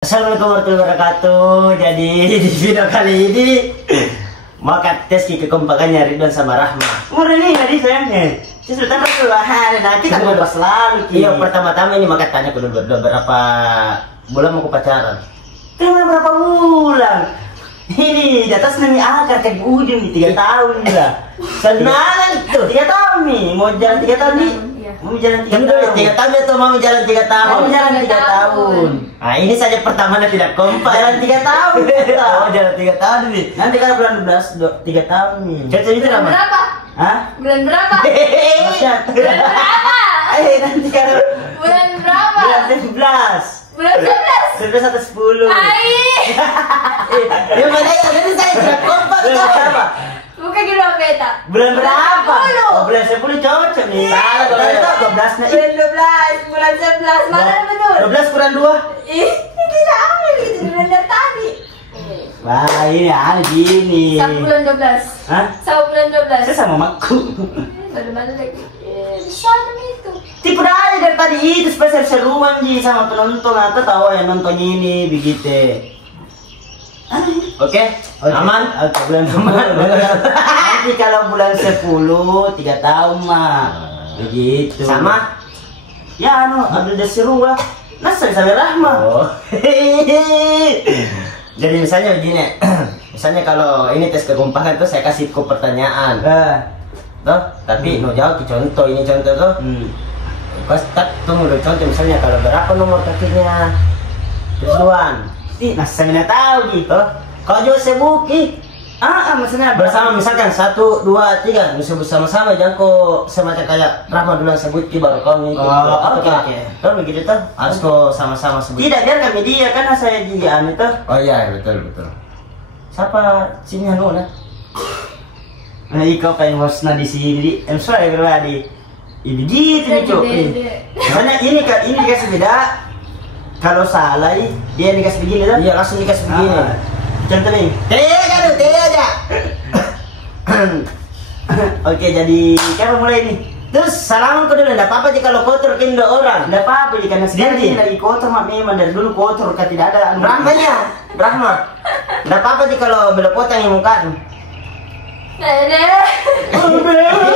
Assalamualaikum warahmatullahi wabarakatuh. Jadi di video kali ini mau tes kekompakannya Ridwan sama Rahma. Umur ini tadi sayangnya. Saya sudah perlahan nanti kan udah selalu. Iya, pertama-tama ini maka tanya ke dulu berapa bulan mau pacaran? Terima berapa bulan? Ini di atas nami akar ke ujung di 3 tahun lah. Senang tuh 3 tahun nih. Mau jalan 3 tahun nih. Mau jalan 3 tahun. 3 tahun atau mau jalan 3 tahun? Mau jalan 3 tahun. Nah, ini saja pertamanya tidak kompak. Jalan 3 tahun. Oh, jalan 3 tahun nih. Nanti kan bulan 12 3 tahun nih. Cocok itu Bulan Rahma? berapa? Hah? Bulan berapa? Bulan berapa? nanti kan Bulan berapa? bulan 11. Bulan 11. 11 atau 10. Ya mana ya? Nanti saya tidak kompak. Bulan berapa? Bukan kilo beta. Bulan berapa? 10. Oh, bulan 10 cocok nih. Salah, Bulan kalau 12 nih. Bulan 12, bulan 11. Mana betul? 12 kurang 2. Ih, tidak ambil gitu bulan dari tadi. Wah, ini aneh gini. Sama bulan 12. Hah? Sama bulan 12. Saya sama makku. Bagaimana lagi? Bisa itu. Tipe aja dari tadi itu spesial seruan Ji sama penonton atau tahu yang nonton ini begitu. Oke, aman. Oke, bulan 10. Nanti kalau bulan 10 3 tahun mah. Begitu. Sama? Ya ambil dari seruan. Nasa sama Rahma. Oh. Jadi misalnya begini, misalnya kalau ini tes kekompakan tuh saya kasih kok pertanyaan, toh, tapi no jawab contoh ini contoh tuh, pas tak tunggu dulu contoh misalnya kalau berapa nomor kakinya, Ridwan, Nah, saya tahu gitu. kau juga sebuki Maksudnya bersama misalkan 1, 2, 3 bisa bersama-sama jangan kok semacam kayak Rahma duluan sebuki baru kau ngikut. Oke. Kalau begitu tuh harus kok sama-sama sebut. Tidak, biar kami dia kan saya juga itu. Oh iya betul. Siapa sini anu nah? Nah, ikaw pa yung host na di sini. I'm sorry, everybody. Begitu nih, Cok. Misalnya ini dikasih beda. Kalau salah, dia dikasih begini kan? Iya langsung dikasih begini. Contoh nih. Teh aja. Oke, jadi siapa mulai nih? Terus salaman kau dulu, enggak apa-apa jika kalau kotor kan dua orang. Tidak apa-apa, karena sekarang Sendiri? ini lagi kotor, mak memang dari dulu kotor, kan tidak ada. Rahma. Enggak apa-apa jika kalau belepotang yang muka. Dede.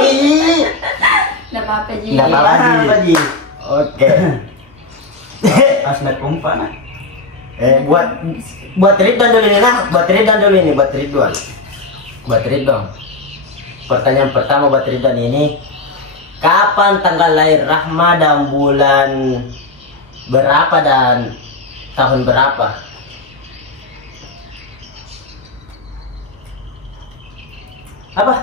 Ih, Tidak apa-apa, Ji. Nggak apa-apa, Ji. Oke. Pas nak kumpa nak. Buat Ridwan dulu ini nah, buat Ridwan. Pertanyaan pertama buat Ridwan ini, kapan tanggal lahir Rahma dan bulan berapa dan tahun berapa? Apa?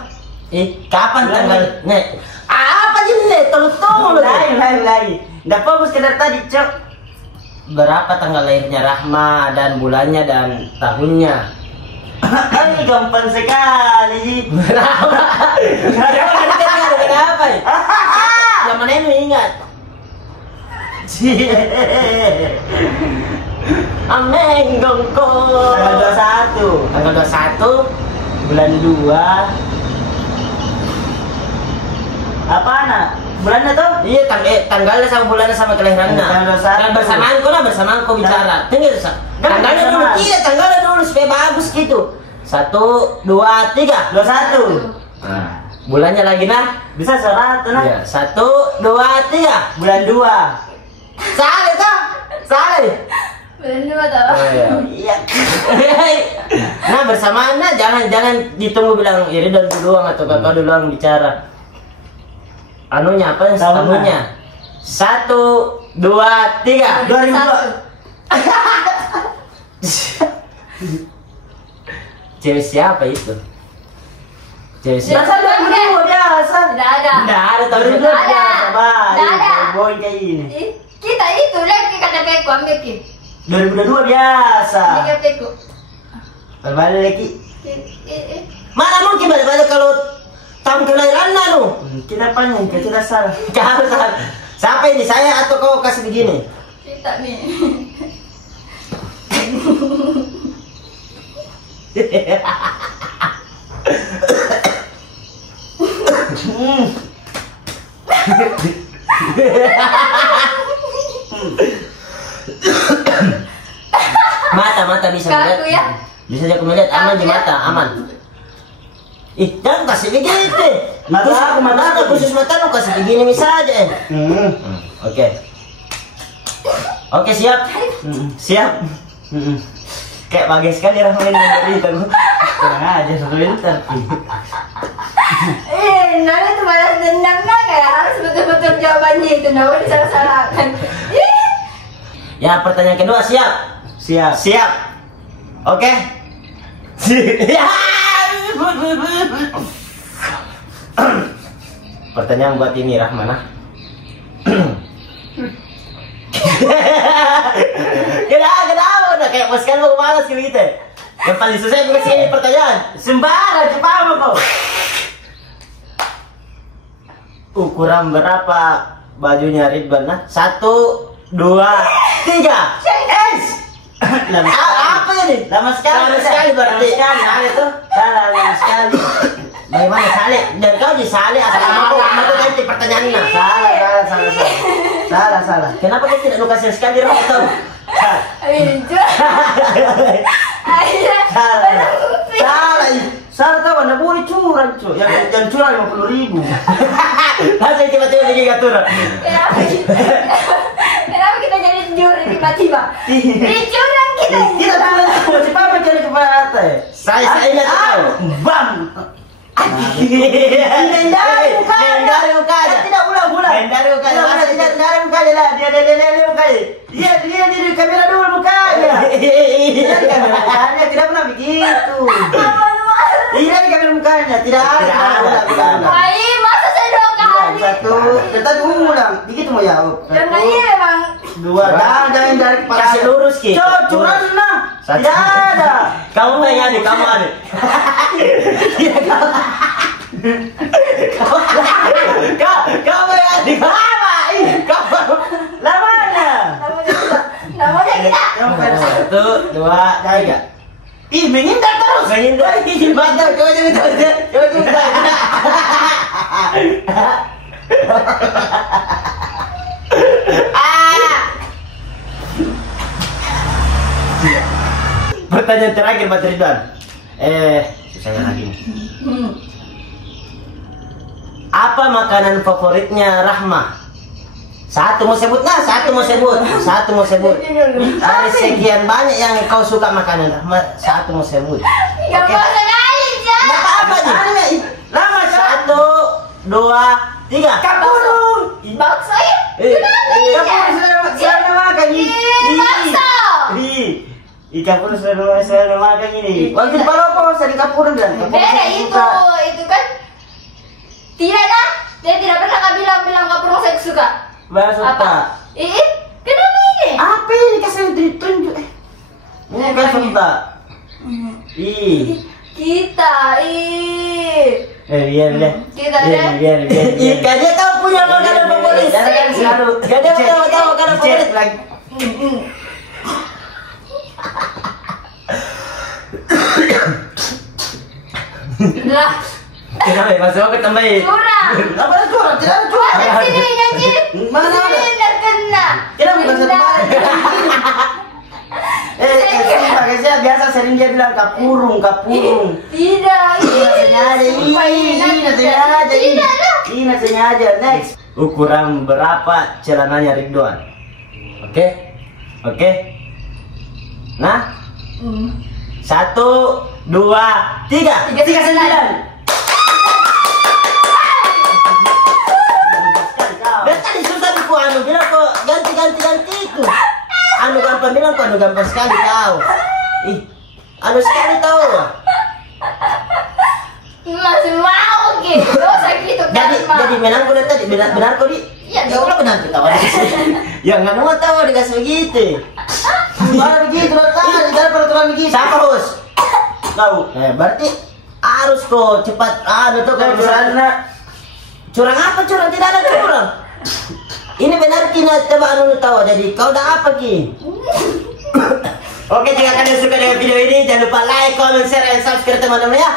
Kapan Bulan tanggal? Nih, apa sih tolong Lagi. Nggak fokus ke dari tadi, Cok. Berapa tanggal lahirnya Rahma dan bulannya dan tahunnya? Ay, gampang sekali. Berapa? Kenapa? Yang mana yang ingat? Ameng gongko. Tanggal 21. Tanggal 21 Bulan 2. Apa nak? Bulannya tuh? iya tanggalnya sama bulannya sama kelahirannya. Tanggal 21. Kan bersamaan kau bicara. Tunggu tanggalnya dulu bersamaan. tidak tanggalnya dulu supaya bagus gitu. 1, 2, 3. 21. Nah, bulannya lagi nah. Bisa 100 nah. Iya, 1, 2, 3. Bulan 2. Salah tuh. Salah. Bulan 2 tau. Iya. Nah bersamaan nah jangan ditunggu bilang iri dan duluan atau kakak duluan bicara. Anunya apa tahunnya? 1, 2, 3. 2002. Cewek siapa itu? Cewek siapa? Masa 2002 biasa. Tidak ada. Nggak ada tahun Tahun itu. Nggak ada. Baik, Nggak ada. boy kayak ini. Ih, kita itu lagi kata Peko ambil Ki. 2002 biasa. Ambil Peko. Berbalik lagi. Mana mungkin balik-balik kalau tahun kelahiran lu? Kita panjang, kita salah. Kau salah. Siapa ini saya atau kau kasih begini? Kita nih. Mata bisa melihat. Kaku ya. Bisa aku melihat aman di mata, aman. Ih, jangan kasih begitu. Mata khusus mata lu kasih begini saja. Oke. Oke, siap. Siap. Kayak bagus sekali Rahman dari itu. Kurang aja sebentar. Nanti itu balas dendamnya kayak harus betul-betul jawabannya itu, nggak boleh disalah-salahkan. Ya, pertanyaan kedua, siap. Siap. Oke. Pertanyaan buat ini Rahmana. Kenapa udah kayak bos kan mau malas gitu. Yang paling susah bukan sini pertanyaan. Sembarang cepat kau. Ukuran berapa bajunya Ridwan? 1, 2, 3. Apa ini? Lama sekali berarti. Salah itu. Salah lama sekali. Bagaimana saleh? Dan kau disaleh asal aku ganti pertanyaannya. Salah. Kenapa kau tidak lu kasih sekali Rahmat kau? Salah tahu anda boleh curang cuy. Yang curang 50.000. Masa tiba-tiba bikin aturan. Kenapa kita jadi juri tiba-tiba? Curang kita. Tidak tahu cepat mencari kepala atas. Saya ingat tahu. Bam. Dari mukanya. Tidak ulang. Dari mukanya. Tidak dari mukanya lah. Dia mukanya. Dia di kamera dulu mukanya. Tidak di kamera mukanya. Tidak pernah begitu. Iya di kamera mukanya. Tidak ada. Baik, masa saya 2 kali? 1. Kita ulang. Dikit mau jawab. Karena ini memang 2. Jangan dari kepala. Kasih lurus ki. Curang nah. Tidak ada. Kamu tanya nih, kamu ada. Kamu ya di mana? Kamu Lamanya. namanya kita. 1, 2, 3. Ih, menghindar terus. Ih, mantap. Coba. Pertanyaan terakhir Mas Ridwan. Susahnya lagi nih. Apa makanan favoritnya Rahma? Satu mau sebut. Ada sekian banyak yang kau suka makanan Rahma. Satu mau sebut. Gak Oke. mau sengaja. Apa nih? Lama 1, 2, 3. Kapurung. Bakso ya? Kapurung selalu makan ini. Bakso. Ikan pun selalu makan ini. Waktu di Palopo sering kapurung dan. Beda itu kan. Tidak dah. Dia tidak pernah bilang kapurung saya suka. Bahasa Apa? Kenapa ini? Apa ini kasih tunjuk? Ini kan suka. Kita Biar. Ikannya kau punya makanan favorit. Gak ada tahu makanan favorit lagi. Lah, Kenapa ya? Masuk ke tambahin. curang. Apa ada curang? Tidak ada curang. Ada sini nyanyi. Mana ada? Sini kena. Kita bukan sembarang. Saya biasa sering dia bilang kapurung. Tidak. Ini sengaja. Next. Ukuran berapa celananya Ridwan? Oke. Nah, 1, 2, 3. 39. Dan tadi susah diku bilang kok ganti itu. Gampang bilang kok gampang sekali kau. Sekali tahu. Masih mau gitu. Sakit Jadi menang udah tadi benar kok di. Iya, Ya Allah benar kita tahu. Ya nggak mau tahu dikasih begitu. Mana begitu tadi dari peraturan begitu. Sama Hus. Tahu. Berarti harus kok cepat tuh kalau curang apa curang? Tidak ada curang. Ini benar kina coba tahu. Jadi kau udah apa ki? Oke, jika kalian suka dengan video ini jangan lupa like, comment, share, dan subscribe teman-teman ya.